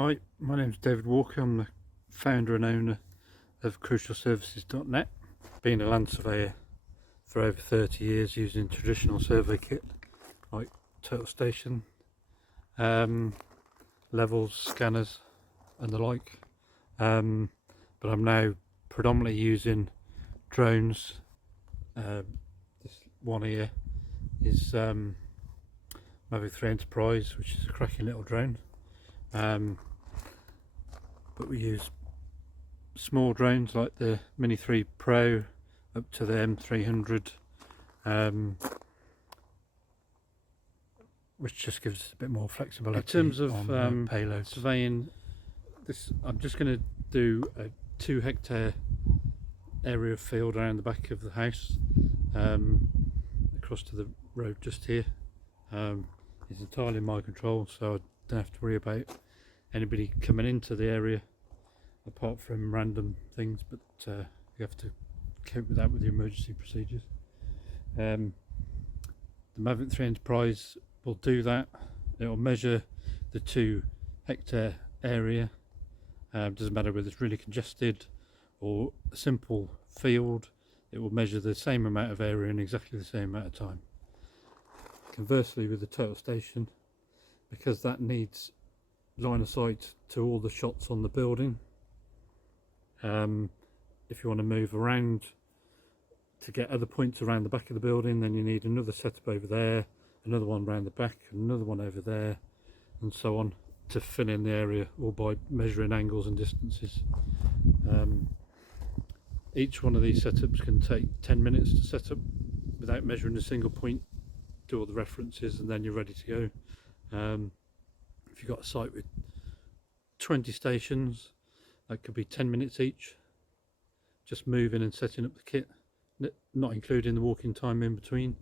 Hi, my name is David Walker. I'm the founder and owner of crucialservices.net. Been a land surveyor for over 30 years using traditional survey kit like Total Station, levels, scanners and the like. But I'm now predominantly using drones. This one here is Mavic 3 Enterprise, which is a cracking little drone. But we use small drones like the Mini 3 Pro up to the M300, which just gives us a bit more flexibility. In terms of payloads, surveying, I'm just going to do a 2 hectare area of field around the back of the house, across to the road just here. It's entirely in my control, so I don't have to worry about anybody coming into the area apart from random things, but you have to cope with that with your emergency procedures. The Mavic 3 Enterprise will do that. It will measure the 2 hectare area. Doesn't matter whether it's really congested or a simple field, it will measure the same amount of area in exactly the same amount of time. Conversely, with the Total Station, because that needs line of sight to all the shots on the building, if you want to move around to get other points around the back of the building, then you need another setup over there, another one around the back, another one over there, and so on, to fill in the area, all by measuring angles and distances. Each one of these setups can take 10 minutes to set up without measuring a single point, do all the references, and then you're ready to go. If you've got a site with 20 stations, that could be 10 minutes each, just moving and setting up the kit, not including the walking time in between.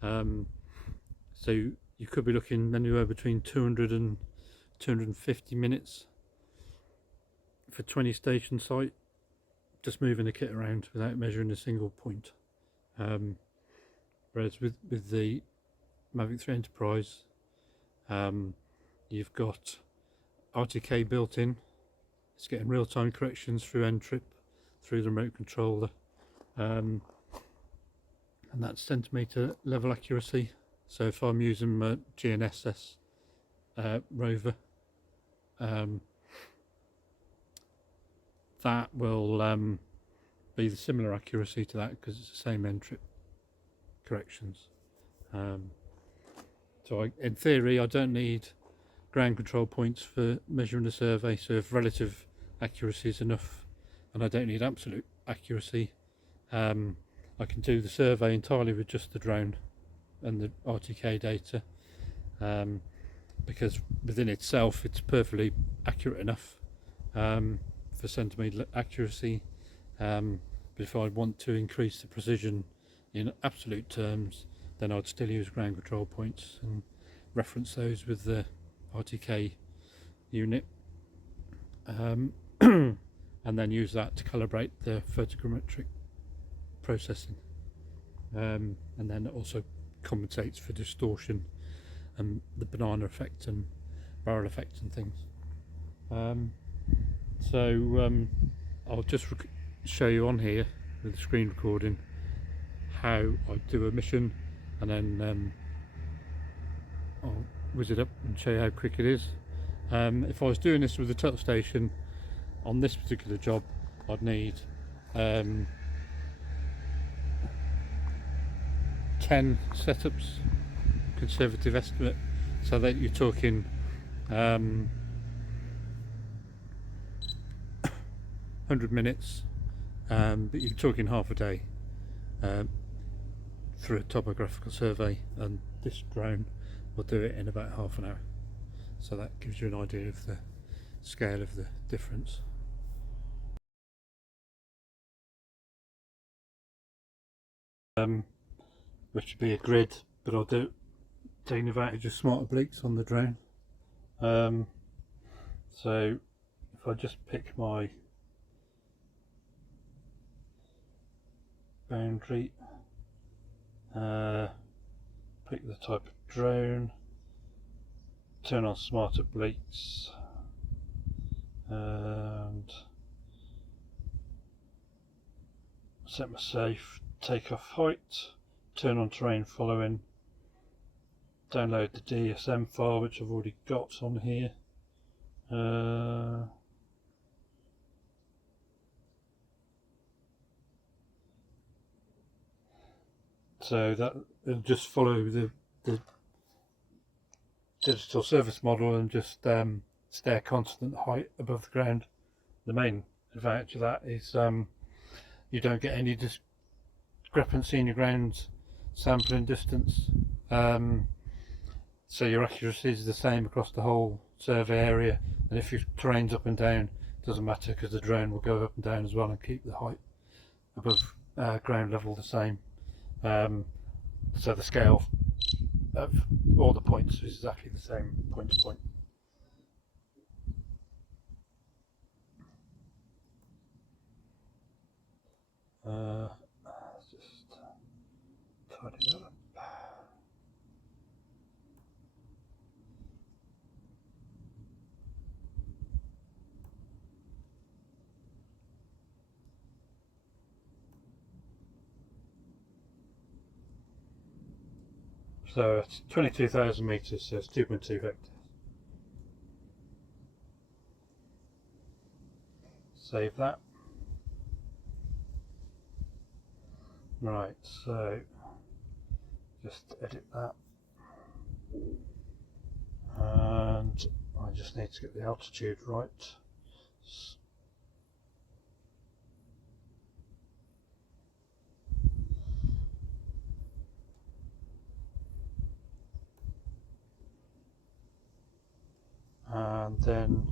So you could be looking anywhere between 200 and 250 minutes for 20 station site, just moving the kit around without measuring a single point. Whereas with the Mavic 3 Enterprise, you've got RTK built in. It's getting real-time corrections through N-Trip, through the remote controller, and that's centimetre level accuracy. So if I'm using my GNSS rover, that will be the similar accuracy to that, because it's the same N-Trip corrections. So in theory, I don't need ground control points for measuring a survey, so if relative accuracy is enough and I don't need absolute accuracy, I can do the survey entirely with just the drone and the RTK data, because within itself it's perfectly accurate enough for centimetre accuracy. But if I want to increase the precision in absolute terms, then I'd still use ground control points and reference those with the RTK unit, and then use that to calibrate the photogrammetric processing, and then it also compensates for distortion and the banana effect and barrel effect and things. I'll just show you on here with the screen recording how I do a mission, and then I'll whiz it up and show you how quick it is. If I was doing this with the Total Station on this particular job, I'd need 10 setups, conservative estimate, so that you're talking 100 minutes, but you're talking half a day for a topographical survey, and this drone will do it in about half an hour. So that gives you an idea of the scale of the difference. Which would be a grid, but I'll taking advantage of smart obliques on the drone. So if I just pick my boundary, pick the type of drone, turn on smart obliques, and set my safe, take off height, turn on terrain following, download the DSM file which I've already got on here. So that will just follow the digital service model and just stay a constant height above the ground. The main advantage of that is you don't get any discrepancy in your ground sampling distance, so your accuracy is the same across the whole survey area, and if your terrain's up and down, it doesn't matter because the drone will go up and down as well and keep the height above ground level the same. So the scale of all the points is exactly the same point to point. Let's just tidy that up. So it's 22,000 meters, so it's 2.2 vectors. Save that. Right, so just edit that. And I just need to get the altitude right. And then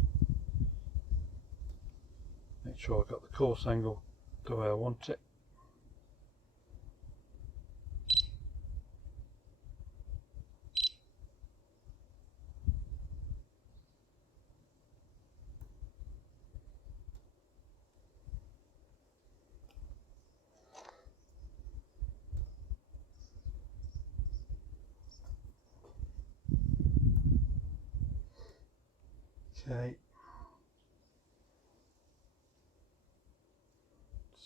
make sure I've got the course angle the way I want it. Okay,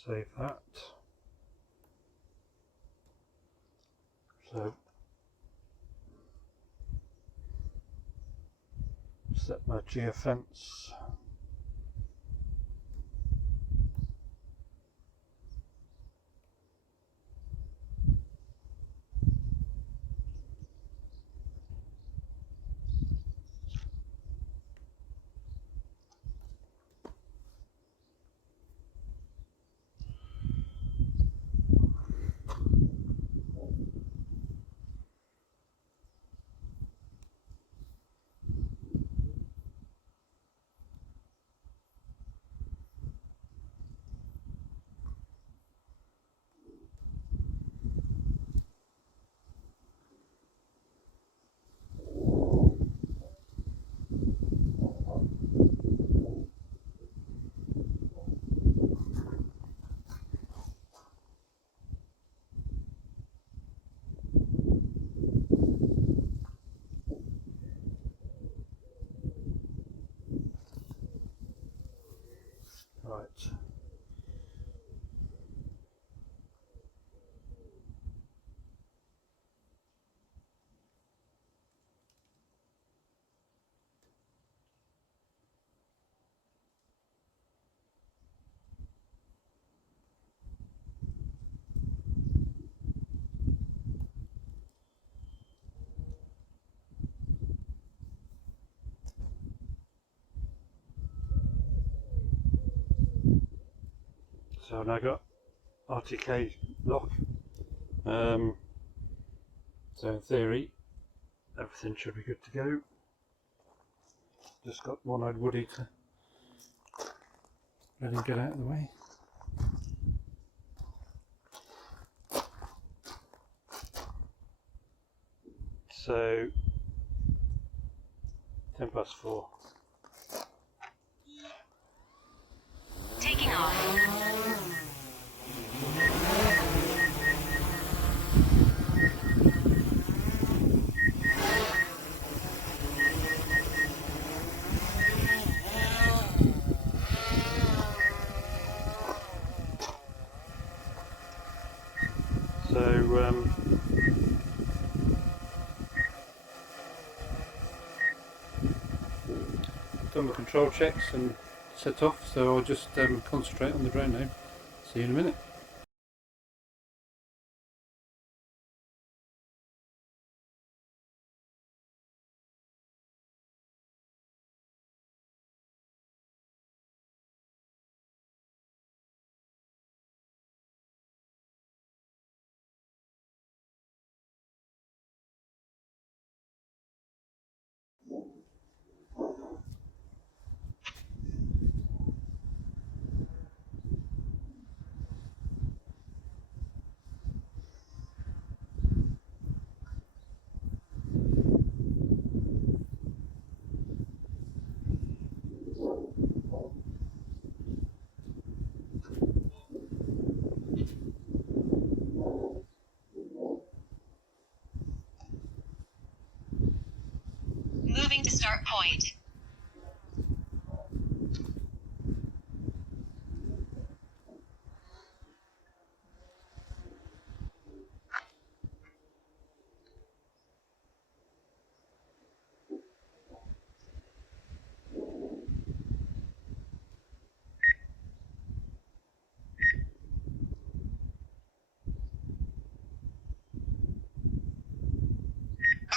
save that. So set my geofence. Right. So now I've got RTK lock. So in theory, everything should be good to go. Just got one-eyed Woody to let him get out of the way. So 4:10. Taking off. done the control checks and set off, so I'll just concentrate on the drone now. See you in a minute. Moving to start point.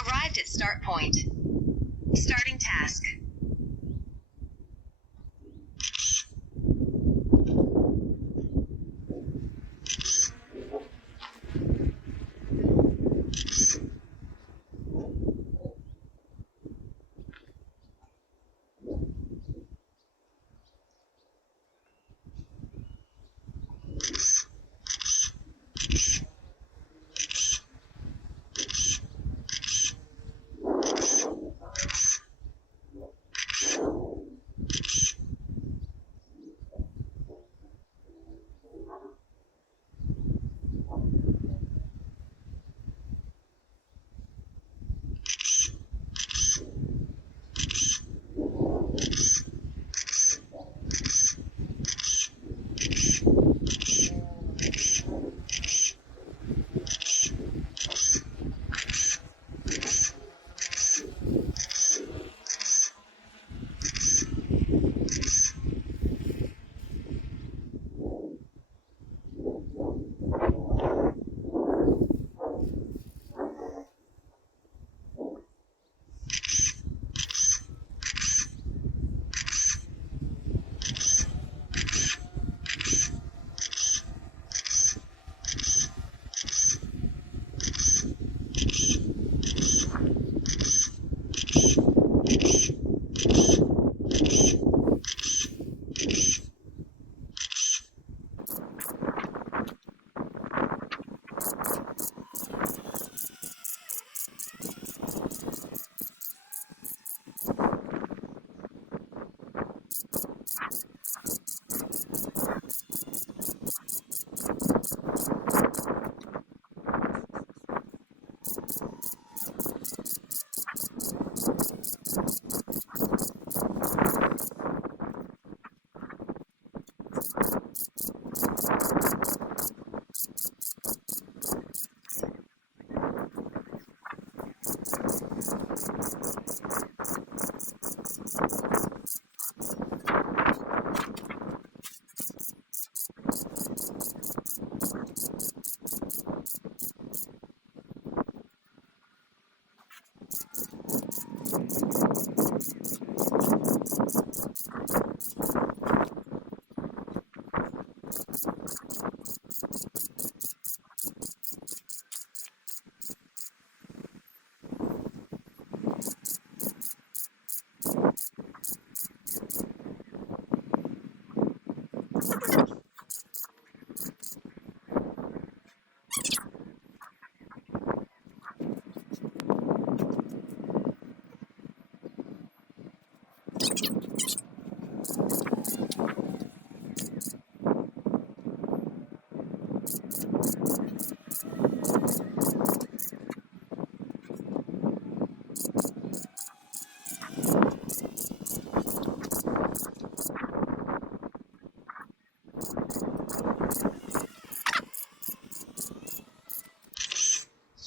Arrived at start point. Starting task.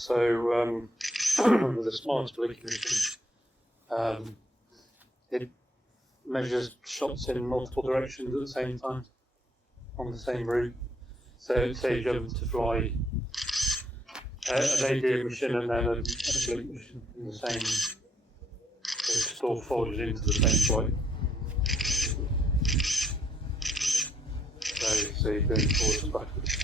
So with a smart leak machine, it measures shots in multiple directions at the same time on the same route. So it saves you having to fly an ADA machine and then a blink machine in the same, just all folded into the same flight. So you're going forwards and backwards.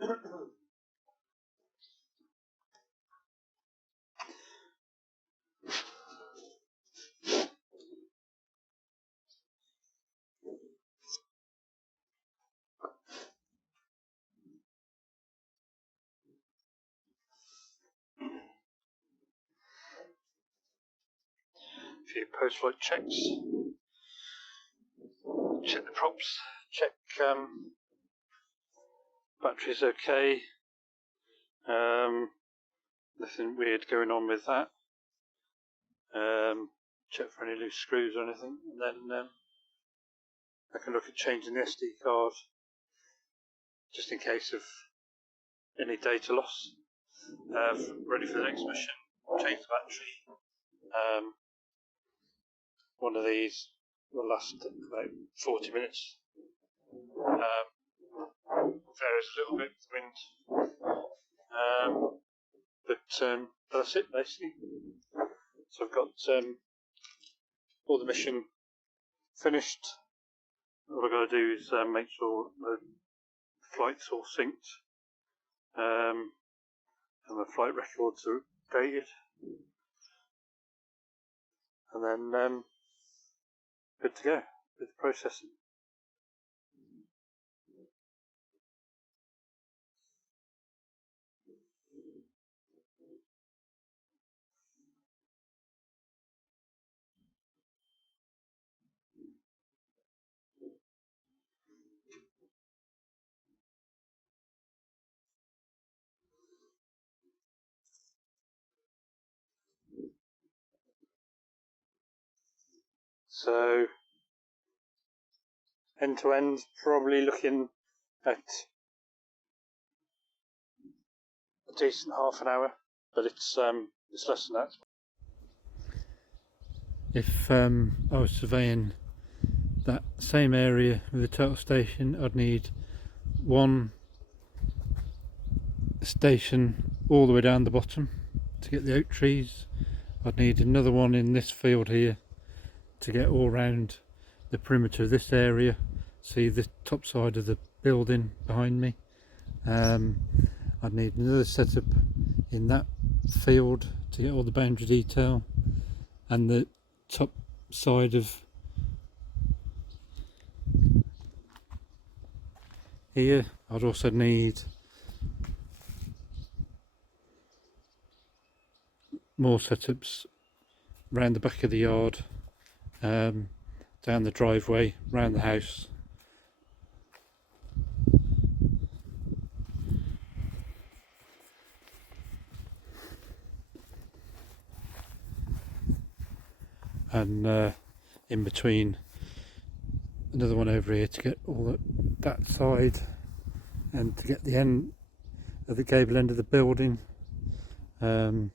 Landing. A few post-flight checks. Check the props. Check battery's okay. Nothing weird going on with that. Check for any loose screws or anything, and then I can look at changing the SD card just in case of any data loss. Ready for the next mission. Change the battery. One of these will last about 40 minutes. Varies a little bit with the wind, but that's it basically. So I've got all the mission finished. All I've got to do is make sure the flight's all synced, and the flight records are updated, and then good to go with the processing. So end to end, probably looking at a decent half an hour, but it's less than that. If I was surveying that same area with the total station, I'd need one station all the way down the bottom to get the oak trees. I'd need another one in this field here to get all round the perimeter of this area, see the top side of the building behind me. I'd need another setup in that field to get all the boundary detail and the top side of here. I'd also need more setups round the back of the yard, down the driveway, round the house. And in between, another one over here to get all that side, and to get the end of the gable end of the building. And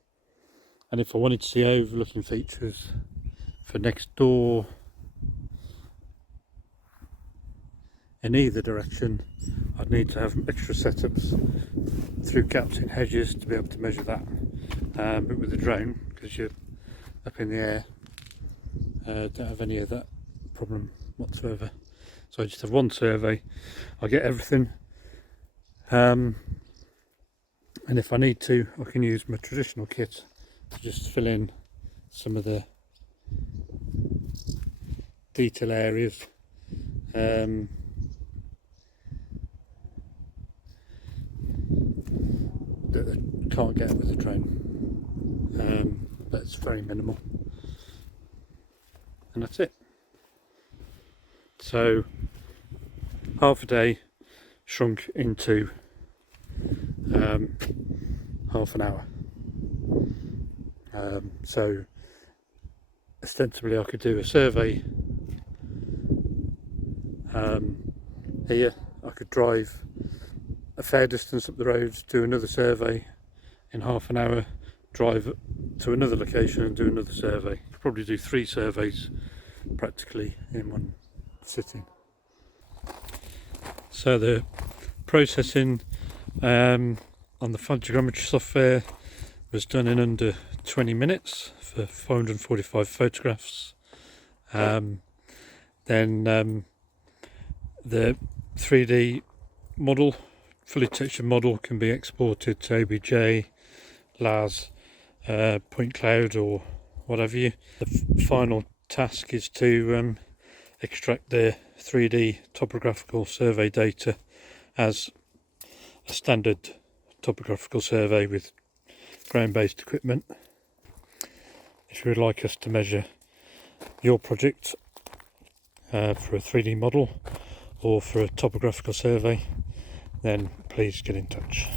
if I wanted to see overlooking features for next door in either direction, I'd need to have extra setups through gaps in hedges to be able to measure that. But with the drone, because you're up in the air, don't have any of that problem whatsoever. So I just have one survey, I get everything, and if I need to, I can use my traditional kit to just fill in some of the detail areas that I can't get with the drone, but it's very minimal. And that's it. So half a day shrunk into half an hour. So ostensibly I could do a survey here. I could drive a fair distance up the road, do another survey in half an hour, drive to another location and do another survey. Could probably do 3 surveys practically in one sitting. So the processing on the photogrammetry software was done in under 20 minutes for 445 photographs. Then the 3D model, fully textured model, can be exported to OBJ, LAS, point cloud or whatever you. The final task is to extract the 3D topographical survey data as a standard topographical survey with ground-based equipment. If you would like us to measure your project for a 3D model or for a topographical survey, then please get in touch.